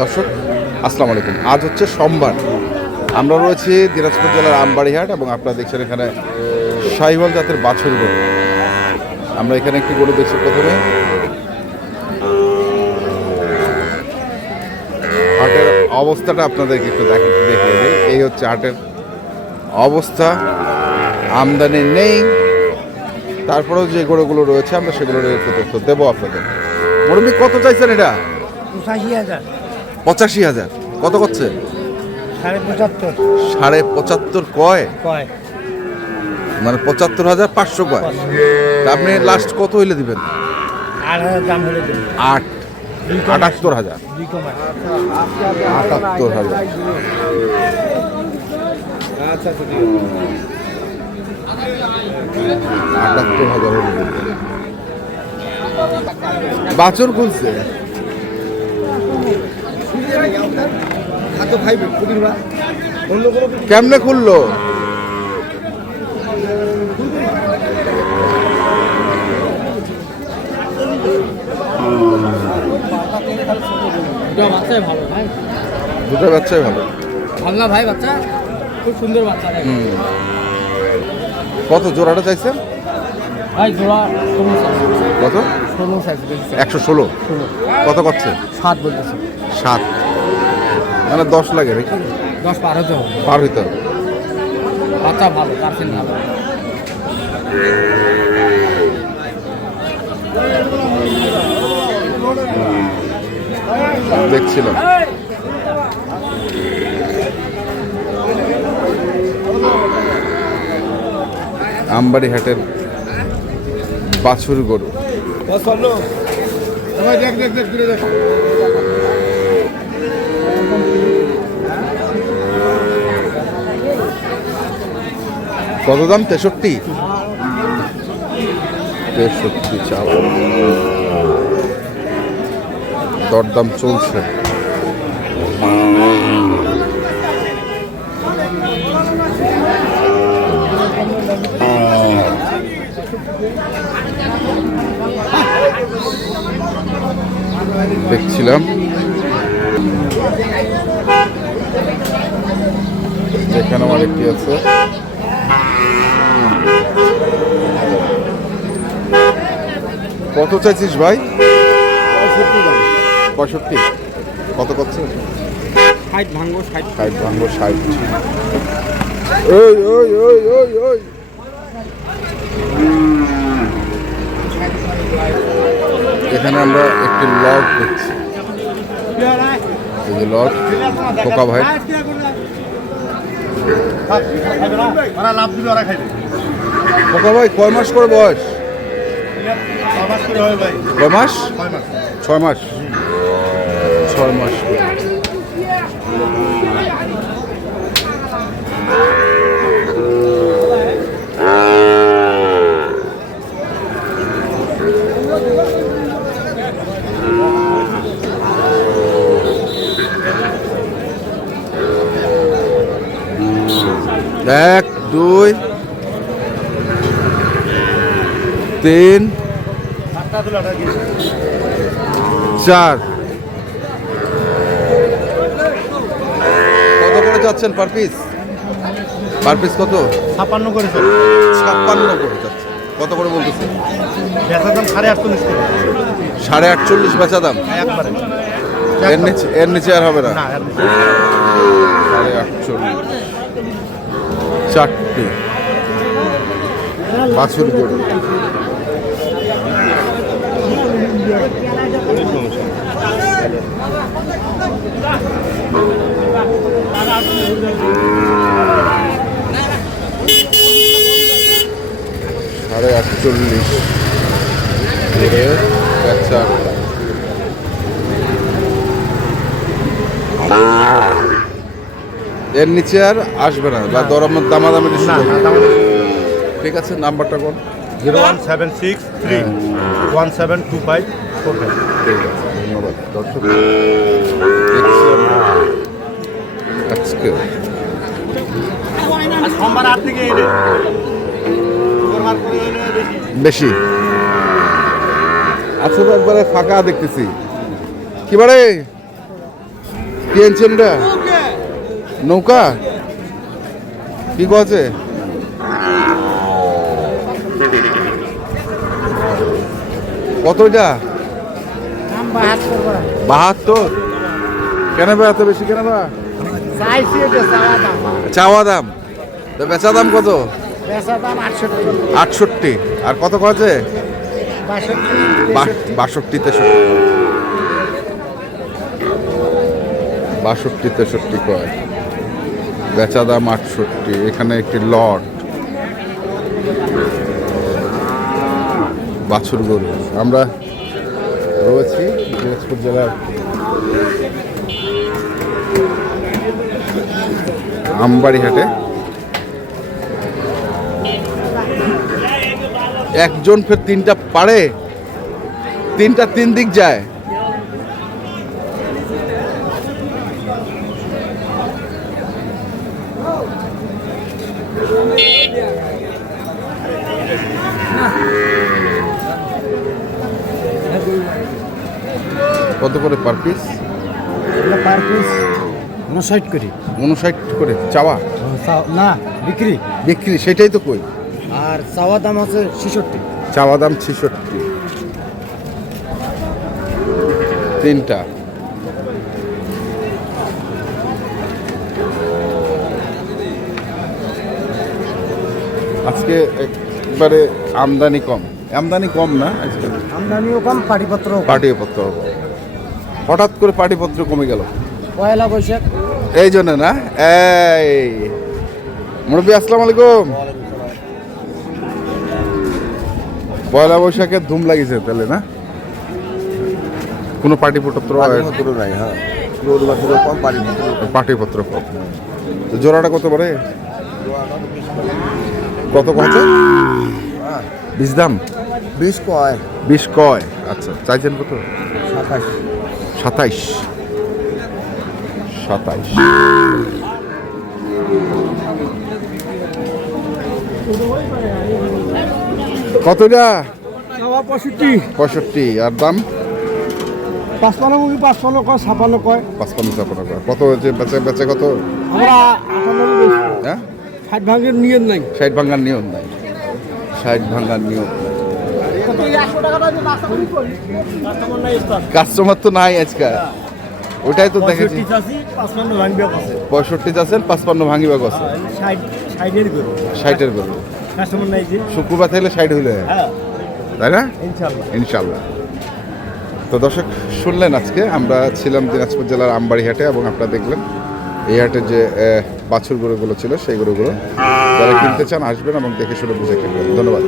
দর্শক আসসালামু আলাইকুম। আজ হচ্ছে সোমবার, আমরা রয়েছি দিনাজপুর জেলার আমবাড়িহাট এবং আপনারা দেখছেন এখানে শাহিওয়াল জাতের বাছুর গরু। আমরা এখানে একটি গরু দেখছি। প্রথমে হাটের অবস্থাটা আপনাদেরকে একটু দেখিয়ে দিই। এই হচ্ছে হাটের অবস্থা। আমদানি নেই, তারপরেও যে গরুগুলো রয়েছে আমরা সেগুলোর একটু তথ্য দেবো আপনাদের। মুরব্বি কত চাইছেন এটা? 85,000। 85,000। কত করছে? 75,500। 75,500 কয়, মানে 75,500 কয়। তা আপনি লাস্ট কত হইলে দিবেন? 8,000 দাম হলে দেব। 78,000। 78,000। আচ্ছা 78,000 হলে দিবেন। বাছুর খুলছে কেমনে খুললো? বাচ্চাই ভালো ভাই, দুটো বাচ্চাই ভালো। ভালো না ভাই, বাচ্চা খুব সুন্দর বাচ্চা। কত জোড়াটা চাইছেন ভাই? জোড়া 16। কত? 116। কত করছে? 7 বলতেছে। 7 মানে 10 লাগে নাকি? 10 পার হতে হবে। পার হইতে হবে। বাচ্চা ভালো, পার্সেন্ট ভালো। দেখছিলাম আমবাড়ি হাটের বাছুর গরু। কত দাম? 63। 63 চাওয়া, দরদাম চলছে। দেখছিলাম এখানে আরেকটি আছে। কত চাইছিস ভাই? 65। কত করছে? 60 ভাঙবো। 60 ভাঙবো। 60। ওই ওই ওই ওই ওই এখানে আমরা একটি লট দেখছি। এই যে লট খোকা ভাই। খোকা ভাই কয় মাস করে বয়স? কয় মাস? 6 মাস। 6 মাস। এক, 2, 3, 4। কত করে যাচ্ছেন পার পিস? পার পিস কত? 56 করে। 56 করে যাচ্ছে। কত করে বলতেছে? বেচা দাম 48,000 করে। 48,500 বেচা দাম। একবারে এর নিচে আর হবে না। 48,500। 4টি বাছুর গরু। সাড়ে 48 করে বেচা। এর নিচে আর আসবে না বা দামাদামি। ঠিক আছে, নাম্বারটা কোন? 01763172545। ঠিক আছে, ধন্যবাদ দর্শক। আজকে সোমবার 8 থেকে বেশি আচ্ছা তো একবারে ফাঁকা দেখতেছি কি বারে কি আনছেন এটা নৌকা কি আছে কত এটা 72 কেন বা এত বেশি কেন বা চাওয়া দাম তো বেচা দাম কত 68 আর কত আছে 62-63 কয় বেচা দাম 68 এখানে একটি লট বাছুর গরু আমরা রয়েছি দিনাজপুর জেলার আমবাড়িহাটে একজন ফের তিনটা পারে তিনটা তিন দিক যায় কত করে পার পিস পার পিস 59 করি 59 করে চাওয়া না বিক্রি বিক্রি সেটাই তো কই আর চাওয়া দাম আছে 66 চাওয়া দাম 66 তিনটা আজকে একবারে আমদানি কম না আজকে আমদানিও কম পাটিপত্র পাটিপত্র হঠাৎ করে পাটিপত্র কমে গেল পয়লা বৈশাখ এই জন্য না এই মুরব্বী আসসালামু আলাইকুম পয়লা বৈশাখে ধুম লাগিছে তাহলে না কোনো পাটিপত্র নাই হ্যাঁ কম পাটিপত্র কম তো জোড়াটা কত পড়ে কত কত বিশ দাম 20 কয় 20 কয় আচ্ছা চাইছেন কত 27 কতটা 65 আর দাম 55 কয় 56 কয় 55 কয় কত হয়েছে বেচে কত আমরা 98 হ্যাঁ 60 ভাঙের নিয়ম নাই 60 ভাঙার নিয়ম নাই 60 ভাঙার নিয়ম কাস্টমার তো নাই আজকে ওটাই তো দেখেছি 65 আছেন 55 ভাঙিবা গেছে 60 গরু শুক্রবার থাকলে 60 হইলে তাই না ইনশাল্লাহ তো দর্শক শুনলেন আজকে আমরা ছিলাম দিনাজপুর জেলার আমবাড়িহাটে এবং আপনারা দেখলেন এই হাটে যে বাছুর গরুগুলো ছিল সেই গরুগুলো যারা কিনতে চান আসবেন এবং দেখে শুনে বুঝে কিনবেন ধন্যবাদ